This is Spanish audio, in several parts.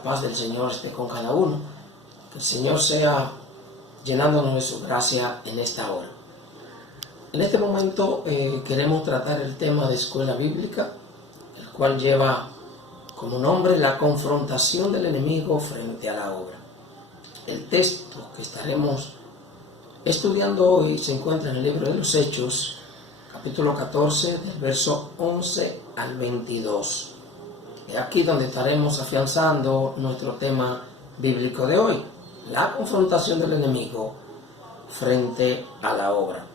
la paz del Señor esté con cada uno. Que el Señor sea llenándonos de su gracia en esta hora. En este momento queremos tratar el tema de escuela bíblica, el cual lleva como nombre la confrontación del enemigo frente a la obra. El texto que estaremos estudiando hoy se encuentra en el libro de los Hechos, capítulo 14, del verso 11 al 22. Es aquí donde estaremos afianzando nuestro tema bíblico de hoy, la confrontación del enemigo frente a la obra.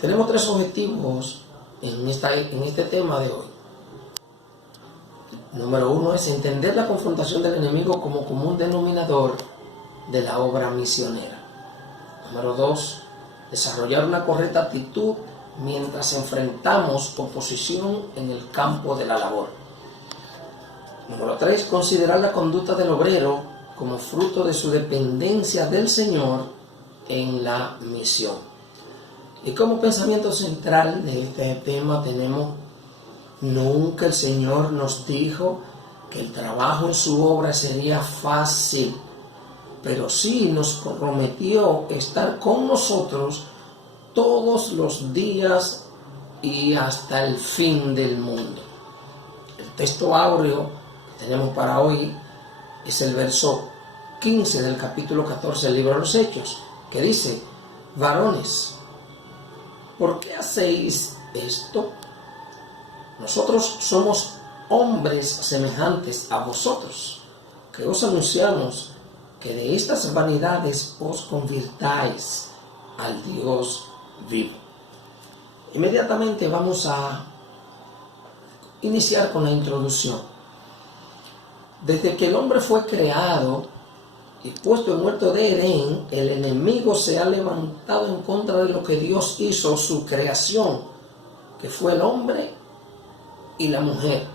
Tenemos tres objetivos en este tema de hoy. Número uno es entender la confrontación del enemigo como común denominador de la obra misionera. Número dos, desarrollar una correcta actitud mientras enfrentamos oposición en el campo de la labor. Número tres, considerar la conducta del obrero como fruto de su dependencia del Señor en la misión. Y como pensamiento central de este tema tenemos: nunca el Señor nos dijo que el trabajo en su obra sería fácil, pero sí nos prometió estar con nosotros todos los días y hasta el fin del mundo. El texto áureo que tenemos para hoy es el verso 15 del capítulo 14 del libro de los Hechos, que dice: varones, ¿por qué hacéis esto? Nosotros somos hombres semejantes a vosotros, que os anunciamos que de estas vanidades os convirtáis al Dios vivo. Inmediatamente vamos a iniciar con la introducción. Desde que el hombre fue creado y puesto en huerto de Edén, el enemigo se ha levantado en contra de lo que Dios hizo, su creación, que fue el hombre y la mujer,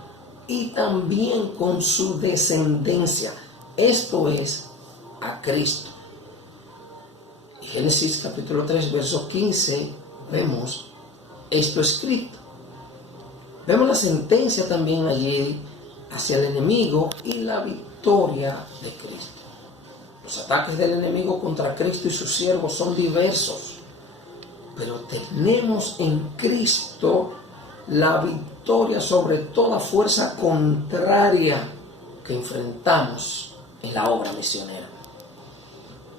y también con su descendencia, esto es, a Cristo. En Génesis capítulo 3, verso 15, vemos esto escrito. Vemos la sentencia también allí hacia el enemigo y la victoria de Cristo. Los ataques del enemigo contra Cristo y sus siervos son diversos, pero tenemos en Cristo la victoria sobre toda fuerza contraria que enfrentamos en la obra misionera.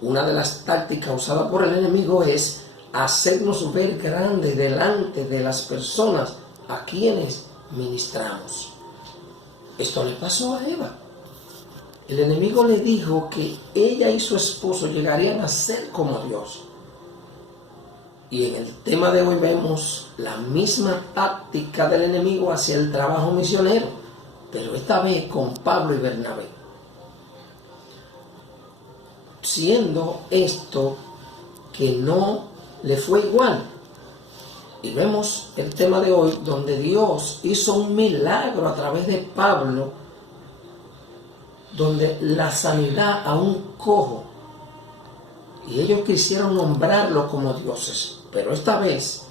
Una de las tácticas usadas por el enemigo es hacernos ver grandes delante de las personas a quienes ministramos. Esto le pasó a Eva. El enemigo le dijo que ella y su esposo llegarían a ser como Dios. Y en el tema de hoy vemos la misma táctica del enemigo hacia el trabajo misionero, pero esta vez con Pablo y Bernabé. Siendo esto que no le fue igual. Y vemos el tema de hoy donde Dios hizo un milagro a través de Pablo, donde la sanidad a un cojo, y ellos quisieron nombrarlo como dioses, pero esta vez,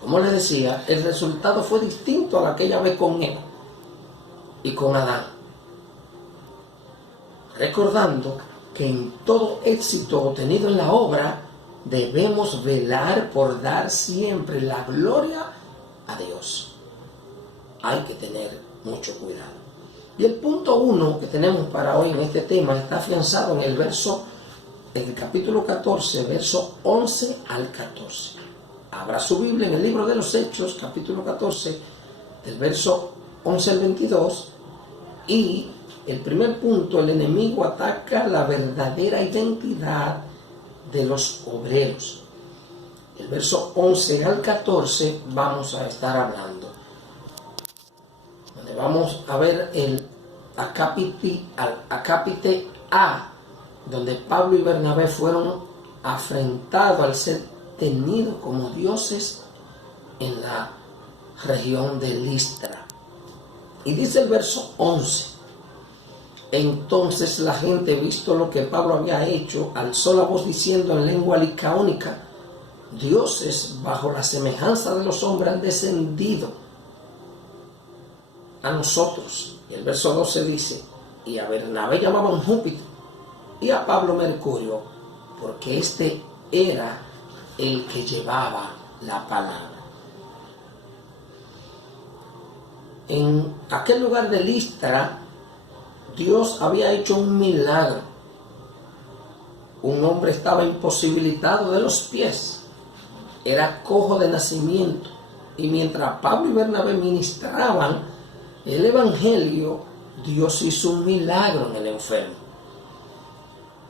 como les decía, el resultado fue distinto a aquella vez con Eva y con Adán. Recordando que en todo éxito obtenido en la obra debemos velar por dar siempre la gloria a Dios. Hay que tener mucho cuidado. Y el punto 1 que tenemos para hoy en este tema está afianzado en el capítulo 14, verso 11 al 14. Abra su Biblia en el libro de los Hechos, capítulo 14, del verso 11 al 22. Y el primer punto: el enemigo ataca la verdadera identidad de los obreros. El verso 11 al 14 vamos a estar hablando, donde vamos a ver el acápite A, donde Pablo y Bernabé fueron afrentados al ser tenidos como dioses en la región de Listra. Y dice el verso 11: entonces la gente, visto lo que Pablo había hecho, alzó la voz diciendo en lengua licaónica: dioses bajo la semejanza de los hombres han descendido a nosotros. Y el verso 12 dice: y a Bernabé llamaban Júpiter y a Pablo Mercurio, porque este era el que llevaba la palabra. En aquel lugar de Listra, Dios había hecho un milagro. Un hombre estaba imposibilitado de los pies, era cojo de nacimiento, y mientras Pablo y Bernabé ministraban el evangelio, Dios hizo un milagro en el enfermo.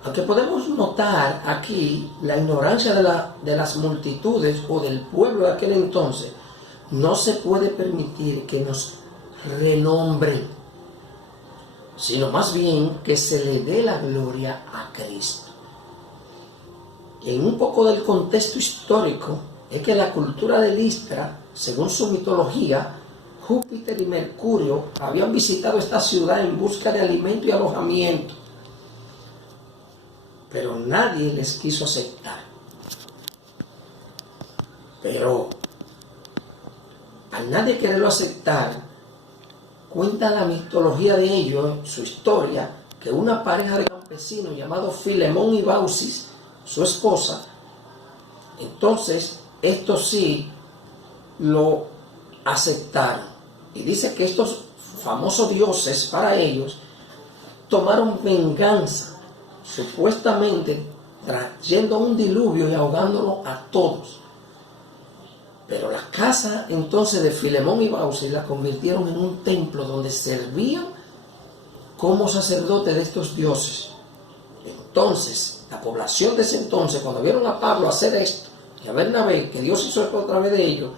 Aunque podemos notar aquí la ignorancia de las multitudes o del pueblo de aquel entonces, no se puede permitir que nos renombren, sino más bien que se le dé la gloria a Cristo. En un poco del contexto histórico es que la cultura de Listra, según su mitología, Júpiter y Mercurio habían visitado esta ciudad en busca de alimento y alojamiento, pero nadie les quiso aceptar. Pero al nadie quererlo aceptar, cuenta la mitología de ellos, su historia, que una pareja de campesinos llamados Filemón y Baucis, su esposa, entonces estos sí lo aceptaron. Y dice que estos famosos dioses para ellos tomaron venganza, supuestamente trayendo un diluvio y ahogándolo a todos. Pero la casa entonces de Filemón y Baucis la convirtieron en un templo donde servían como sacerdotes de estos dioses. Entonces, la población de ese entonces, cuando vieron a Pablo hacer esto, y a Bernabé, que Dios hizo esto a través de ellos,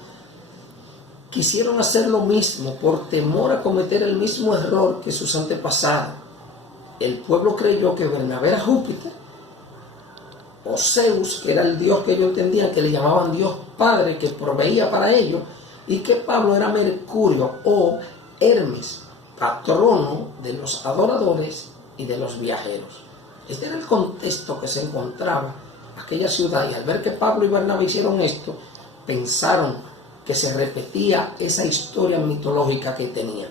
quisieron hacer lo mismo por temor a cometer el mismo error que sus antepasados. El pueblo creyó que Bernabé era Júpiter, o Zeus, que era el dios que ellos entendían, que le llamaban Dios Padre, que proveía para ellos, y que Pablo era Mercurio o Hermes, patrono de los adoradores y de los viajeros. Este era el contexto que se encontraba aquella ciudad, y al ver que Pablo y Bernabé hicieron esto, pensaron que se repetía esa historia mitológica que tenían.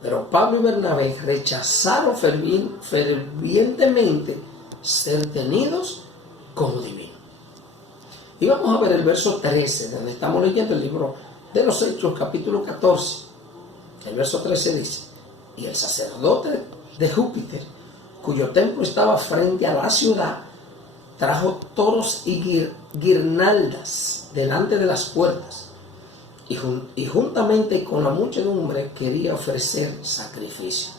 Pero Pablo y Bernabé rechazaron fervientemente ser tenidos como divinos. Y vamos a ver el verso 13, donde estamos leyendo el libro de los Hechos, capítulo 14. El verso 13 dice: y el sacerdote de Júpiter, cuyo templo estaba frente a la ciudad, trajo toros y guirnaldas delante de las puertas, y juntamente con la muchedumbre quería ofrecer sacrificio.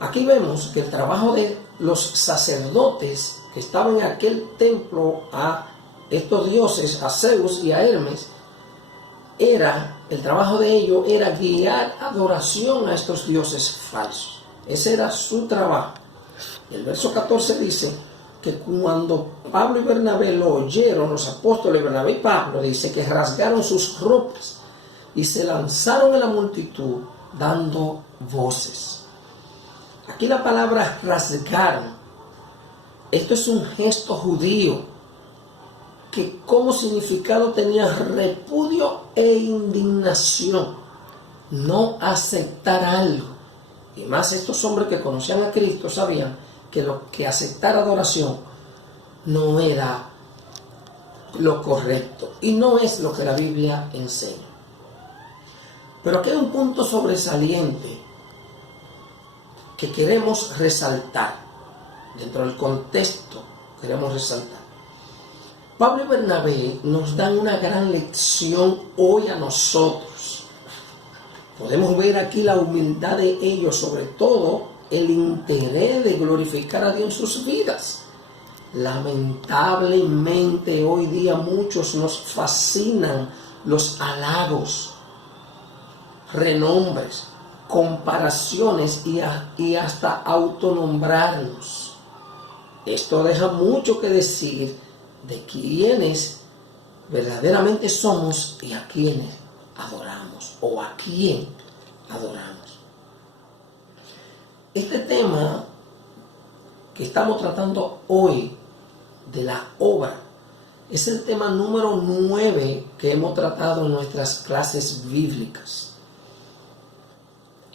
Aquí vemos que el trabajo de los sacerdotes que estaban en aquel templo a estos dioses, a Zeus y a Hermes, el trabajo de ellos era guiar adoración a estos dioses falsos. Ese era su trabajo. El verso 14 dice que cuando Pablo y Bernabé lo oyeron, los apóstoles Bernabé y Pablo, dice que rasgaron sus ropas y se lanzaron en la multitud dando voces. Aquí la palabra rasgaron, esto es un gesto judío que como significado tenía repudio e indignación, no aceptar algo. Y más estos hombres que conocían a Cristo sabían que aceptar adoración no era lo correcto y no es lo que la Biblia enseña. Pero aquí hay un punto sobresaliente que queremos resaltar. Dentro del contexto queremos resaltar. Pablo y Bernabé nos dan una gran lección hoy a nosotros. Podemos ver aquí la humildad de ellos, sobre todo el interés de glorificar a Dios en sus vidas. Lamentablemente hoy día muchos nos fascinan los halagos, renombres, comparaciones y hasta autonombrarnos. Esto deja mucho que decir de quiénes verdaderamente somos y a quiénes adoramos o a quién adoramos. Este tema que estamos tratando hoy de la obra es el tema número 9 que hemos tratado en nuestras clases bíblicas.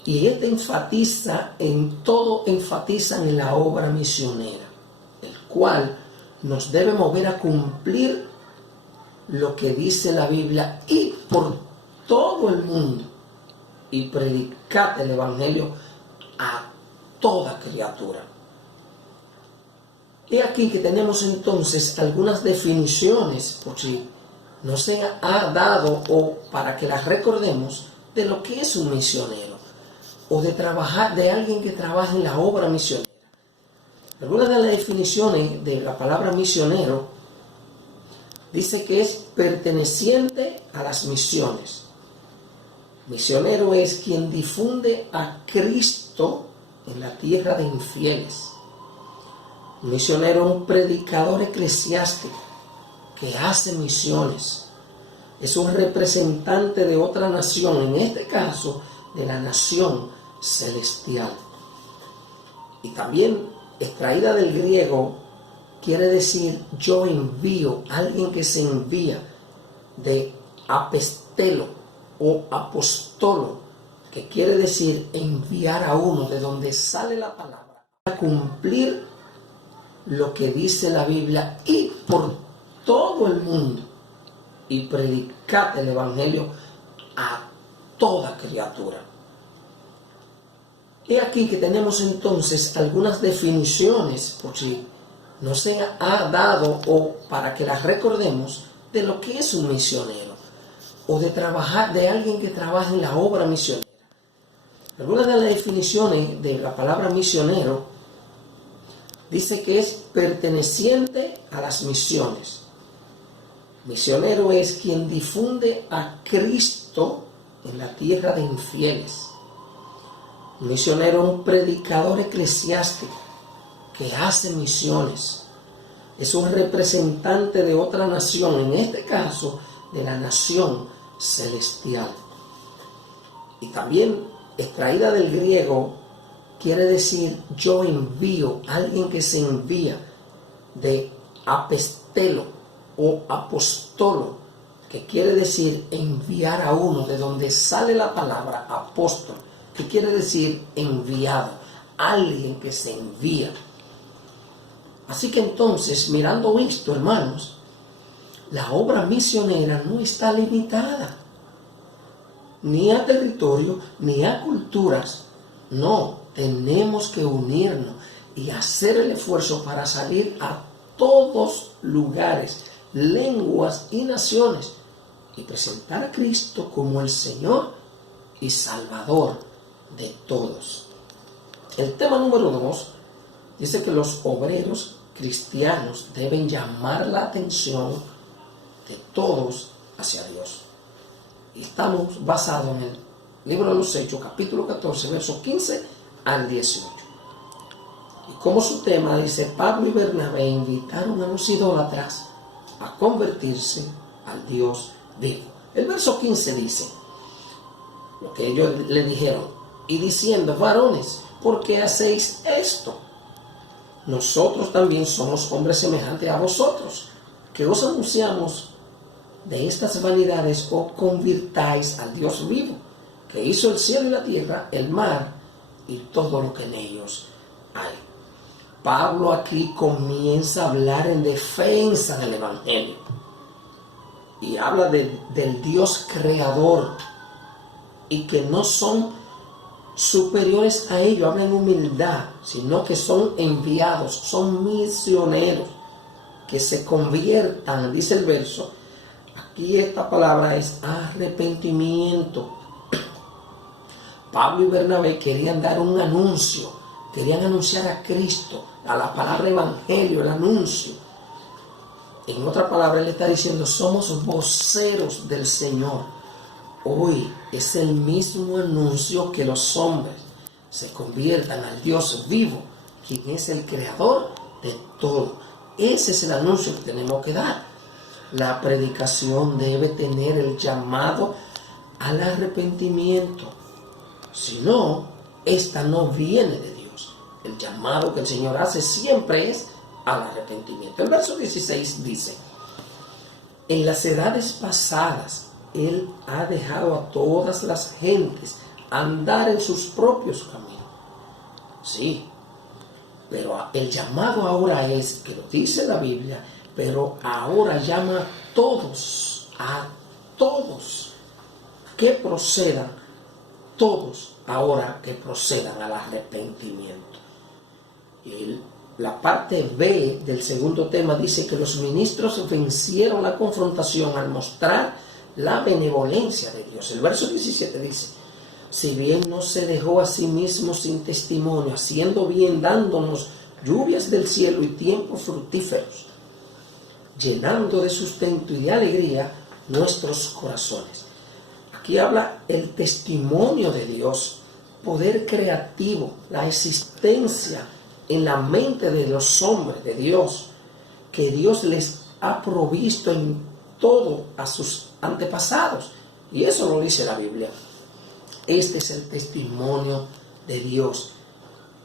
Y enfatiza en todo, enfatizan en la obra misionera, el cual nos debe mover a cumplir lo que dice la Biblia, ir por todo el mundo y predicar el Evangelio a toda criatura. Y aquí que tenemos entonces algunas definiciones, por si no se ha dado o para que las recordemos, de lo que es un misionero o de trabajar, de alguien que trabaja en la obra misionera. Algunas de las definiciones de la palabra misionero dice que es perteneciente a las misiones. Misionero es quien difunde a Cristo en la tierra de infieles. Misionero es un predicador eclesiástico que hace misiones. Es un representante de otra nación, en este caso de la nación celestial. Y también, extraída del griego, quiere decir yo envío, alguien que se envía, de apestelo o apostolo, que quiere decir enviar a uno, de donde sale la palabra, a cumplir lo que dice la Biblia, ir por todo el mundo y predicar el Evangelio a toda criatura. Y aquí que tenemos entonces algunas definiciones, por si no se ha dado o para que las recordemos, de lo que es un misionero o de trabajar, de alguien que trabaja en la obra misionera. Algunas de las definiciones de la palabra misionero dice que es perteneciente a las misiones. Misionero es quien difunde a Cristo en la tierra de infieles. Misionero es un predicador eclesiástico que hace misiones. Es un representante de otra nación, en este caso de la nación celestial. Y también, extraída del griego, quiere decir yo envío, alguien que se envía, de apestelo o apostolo, que quiere decir enviar a uno, de donde sale la palabra apóstol, que quiere decir enviado, alguien que se envía. Así que entonces, mirando esto, hermanos, la obra misionera no está limitada ni a territorio, ni a culturas. No, tenemos que unirnos y hacer el esfuerzo para salir a todos lugares, lenguas y naciones y presentar a Cristo como el Señor y Salvador de todos. El tema número 2 dice que los obreros cristianos deben llamar la atención de todos hacia Dios. Y estamos basados en el libro de los Hechos, capítulo 14, versos 15 al 18. Y como su tema dice, Pablo y Bernabé invitaron a los idólatras a convertirse al Dios vivo. El verso 15 dice lo que ellos le dijeron, y diciendo, varones, ¿por qué hacéis esto? Nosotros también somos hombres semejantes a vosotros, que os anunciamos de estas vanidades, os convirtáis al Dios vivo, que hizo el cielo y la tierra, el mar y todo lo que en ellos hay. Pablo aquí comienza a hablar en defensa del Evangelio y habla del Dios creador y que no son superiores a ellos, habla en humildad, sino que son enviados, son misioneros, que se conviertan, dice el verso. Aquí esta palabra es arrepentimiento. Pablo y Bernabé querían dar un anuncio, querían anunciar a Cristo, a la palabra evangelio, el anuncio. En otra palabra, él está diciendo, somos voceros del Señor. Hoy es el mismo anuncio que los hombres se conviertan al Dios vivo, quien es el creador de todo. Ese es el anuncio que tenemos que dar. La predicación debe tener el llamado al arrepentimiento. Si no, esta no viene de Dios. El llamado que el Señor hace siempre es al arrepentimiento. El verso 16 dice, en las edades pasadas, Él ha dejado a todas las gentes andar en sus propios caminos. Sí, pero el llamado ahora es, que lo dice la Biblia, pero ahora llama a todos, que procedan, todos ahora que procedan al arrepentimiento. Y la parte B del segundo tema dice que los ministros vencieron la confrontación al mostrar la benevolencia de Dios. El verso 17 dice: si bien no se dejó a sí mismo sin testimonio, haciendo bien, dándonos lluvias del cielo y tiempos fructíferos, llenando de sustento y de alegría nuestros corazones. Aquí habla el testimonio de Dios, poder creativo, la existencia en la mente de los hombres de Dios, que Dios les ha provisto en todo a sus antepasados. Y eso lo dice la Biblia. Este es el testimonio de Dios.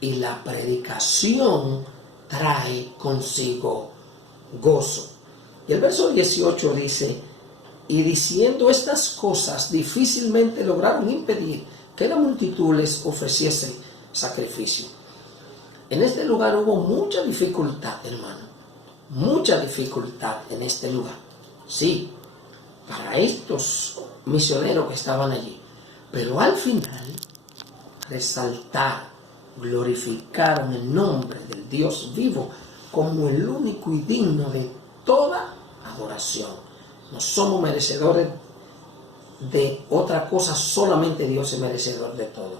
Y la predicación trae consigo gozo. Y el verso 18 dice: y diciendo estas cosas, difícilmente lograron impedir que la multitud les ofreciese sacrificio. En este lugar hubo mucha dificultad, hermano. Mucha dificultad en este lugar. Sí, para estos misioneros que estaban allí. Pero al final resaltaron, glorificaron el nombre del Dios vivo como el único y digno de toda adoración. No somos merecedores de otra cosa, solamente Dios es merecedor de todo.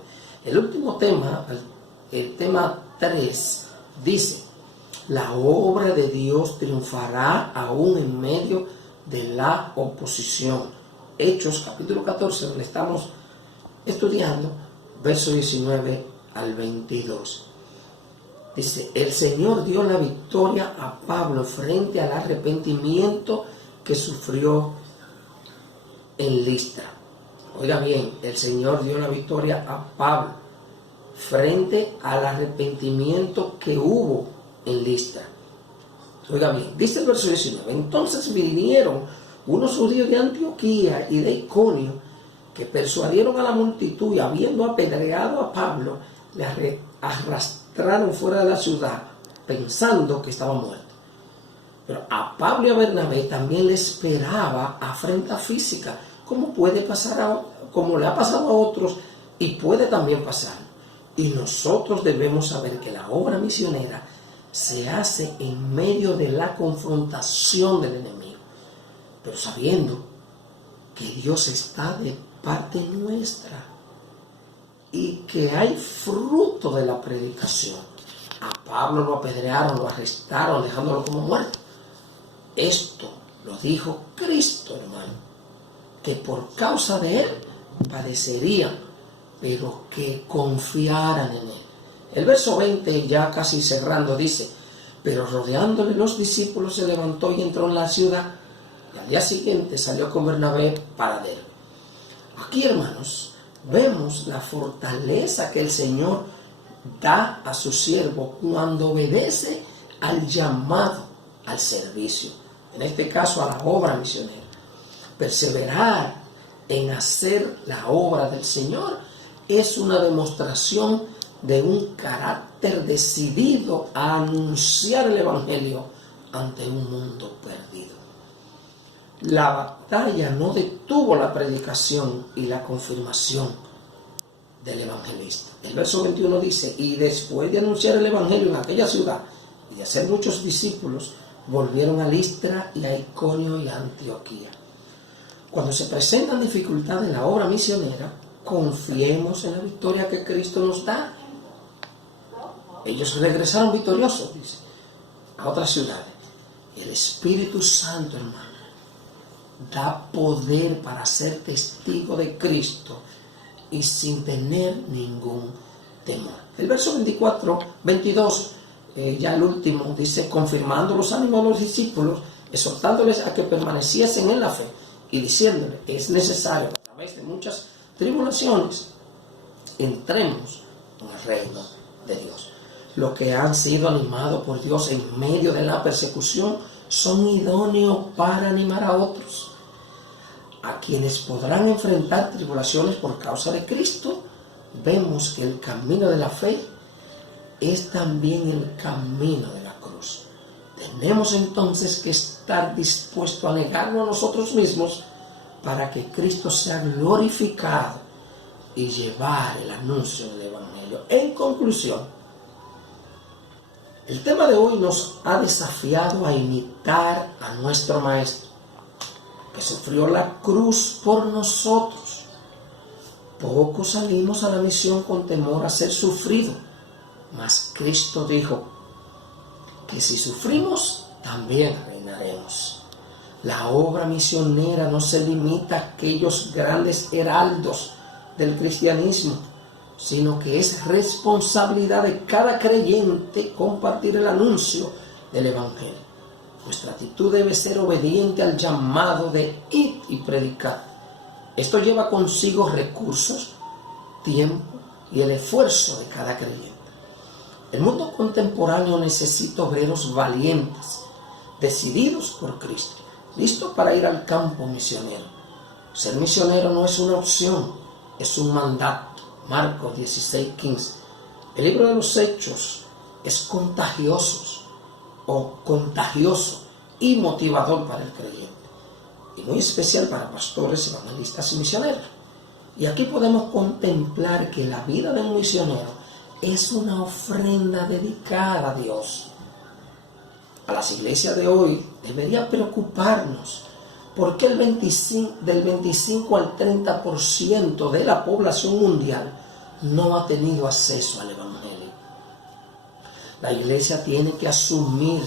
El último tema, el tema 3, dice: la obra de Dios triunfará aún en medio de la oposición. Hechos capítulo 14, donde estamos estudiando, verso 19 al 22. Dice: el Señor dio la victoria a Pablo frente al arrepentimiento que sufrió en Listra. Oiga bien, el Señor dio la victoria a Pablo frente al arrepentimiento que hubo en Listra. Oiga bien, dice el verso 19: entonces vinieron unos judíos de Antioquía y de Iconio, que persuadieron a la multitud, y habiendo apedreado a Pablo, le arrastraron fuera de la ciudad, pensando que estaba muerto. Pero a Pablo y a Bernabé también le esperaba afrenta física, como le ha pasado a otros y puede también pasar. Y nosotros debemos saber que la obra misionera se hace en medio de la confrontación del enemigo, pero sabiendo que Dios está de parte nuestra y que hay fruto de la predicación. A Pablo lo apedrearon, lo arrestaron, dejándolo como muerto. Esto lo dijo Cristo, hermano, que por causa de él padecerían, pero que confiaran en él. El verso 20, ya casi cerrando, dice: pero rodeándole los discípulos, se levantó y entró en la ciudad, y al día siguiente salió con Bernabé para Derbe. Aquí, hermanos, vemos la fortaleza que el Señor da a su siervo cuando obedece al llamado al servicio, en este caso a la obra misionera. Perseverar en hacer la obra del Señor es una demostración de un carácter decidido a anunciar el Evangelio ante un mundo perdido. La batalla no detuvo la predicación y la confirmación del evangelista. El verso 21 dice: y después de anunciar el Evangelio en aquella ciudad y de hacer muchos discípulos, volvieron a Listra y a Iconio y a Antioquía. Cuando se presentan dificultades en la obra misionera, confiemos en la victoria que Cristo nos da. Ellos regresaron victoriosos, dice, a otras ciudades. El Espíritu Santo, hermano, da poder para ser testigo de Cristo y sin tener ningún temor. El verso 22, ya el último, dice: confirmando los ánimos de los discípulos, exhortándoles a que permaneciesen en la fe y diciéndoles: es necesario que a través de muchas tribulaciones entremos en el reino de Dios. Los que han sido animados por Dios en medio de la persecución son idóneos para animar a otros, a quienes podrán enfrentar tribulaciones por causa de Cristo. vemos que el camino de la fe es también el camino de la cruz. Tenemos entonces que estar dispuestos a negarnos a nosotros mismos para que Cristo sea glorificado y llevar el anuncio del Evangelio. En conclusión, el tema de hoy nos ha desafiado a imitar a nuestro Maestro, que sufrió la cruz por nosotros. Pocos salimos a la misión con temor a ser sufrido, mas Cristo dijo que si sufrimos, también reinaremos. La obra misionera no se limita a aquellos grandes heraldos del cristianismo, sino que es responsabilidad de cada creyente compartir el anuncio del Evangelio. Nuestra actitud debe ser obediente al llamado de ir y predicar. Esto lleva consigo recursos, tiempo y el esfuerzo de cada creyente. El mundo contemporáneo necesita obreros valientes, decididos por Cristo, listos para ir al campo misionero. Ser misionero no es una opción, es un mandato. Marcos 16:15. El libro de los Hechos es contagioso y motivador para el creyente, y muy especial para pastores, evangelistas y misioneros. Y aquí podemos contemplar que la vida de un misionero es una ofrenda dedicada a Dios. A las iglesias de hoy debería preocuparnos porque del 25 al 30% de la población mundial no ha tenido acceso al Evangelio. La iglesia tiene que asumir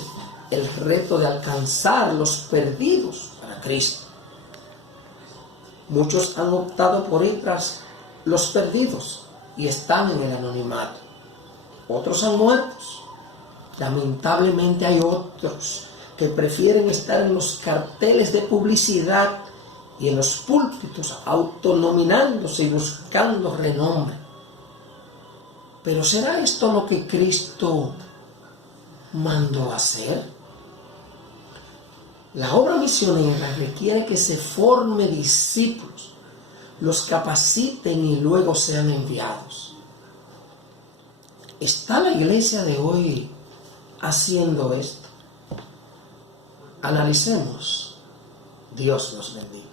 el reto de alcanzar los perdidos para Cristo. Muchos han optado por ir tras los perdidos y están en el anonimato. Otros han muerto. Lamentablemente hay otros que prefieren estar en los carteles de publicidad y en los púlpitos autonominándose y buscando renombre. Pero ¿será esto lo que Cristo mandó hacer? La obra misionera requiere que se forme discípulos, los capaciten y luego sean enviados. ¿Está la iglesia de hoy haciendo esto? Analicemos. Dios nos bendiga.